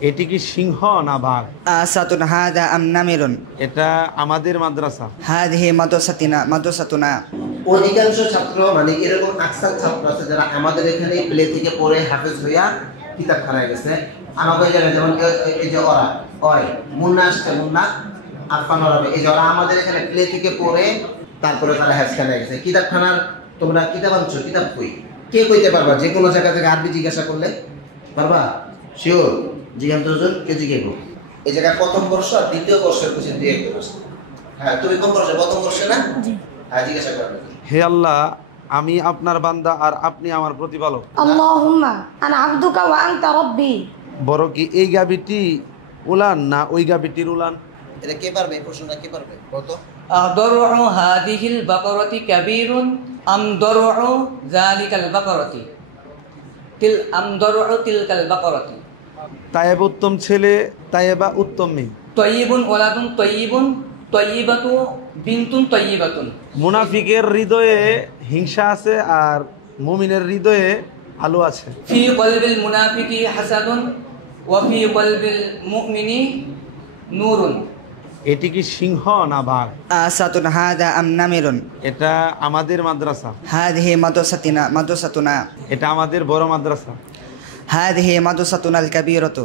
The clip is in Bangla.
এটি কি সিংহ না বাঘ? আসাতুন হাদা আম নামিরুন? এটা আমাদের মাদ্রাসা। হাদিহি মাদ্রাসাতুনা। অধিকাংশ ছাত্র মানে এরকম আকসার ছাত্র আছে যারা আমাদের এখানে প্লে থেকে পড়ে হাফেজ হইয়া কিতাব খানায় গেছে। আমাদের জায়গায় যেমন এই যে ওরা মুন্না আসছে, মুন্না আরফান ওরা, এই যে ওরা আমাদের এখানে প্লে থেকে পড়ে তারপরে তারা হাফেজ খানায় গেছে। কিতাবখানার তোমরা কিতাব আনছো, কিতাব কই? কে কইতে পারবা? যে কোনো জায়গা থেকে আরবি জিজ্ঞাসা করলে পারবা? শিওর? জিজ্ঞাসা হুজুর কে জিজ্ঞাসা? এই জায়গায় প্রথম বর্ষ আর দ্বিতীয় বর্ষের কোশ্চেন দিয়ে করছ। হ্যাঁ, তুমি কোন বর্ষে? প্রথম বর্ষে না? হ্যাঁ, জিজ্ঞাসা করবে। হে আল্লাহ, আমি আপনার বান্দা আর আপনি আমার প্রতিপালক। আল্লাহুম্মা আনা আবদুকা ওয়া আনতা রাব্বি। বড় কি এই গাবিটি উলান না ওই গাবিটির উলান? এটা কে পারবে? এই প্রশ্নটা কে পারবে? কত? আদরউ হাদিহিল বাকারাতি কাবীরুন আম দরউ যালিকাল বাকারাতি তিলকাল বাকারাতি। তায়েব উত্তম ছেলে, তায়েবা উত্তম মেয়ে। তয়্যিবুন ওয়ালাদুন তয়্যিবুন তয়্যিবাতু বিনতুন তয়্যিবাতুন। মুনাফিকের হৃদয়ে হিংসা আছে আর মুমিনের হৃদয়ে আলো আছে। ফি কলবিল মুনাফিকি হাসাদুন ওয়া ফি কলবিল মুমিনি নূরুন। এটি কি সিংহ না বাঘ? আসাতুন হাদা আম নামিরুন? এটা আমাদের মাদ্রাসা। হাদিহি মাদ্রাসাতুনা। এটা আমাদের বড় মাদ্রাসা। হাদিহি মাদ্রাসাতুনাল কাবীরাতু।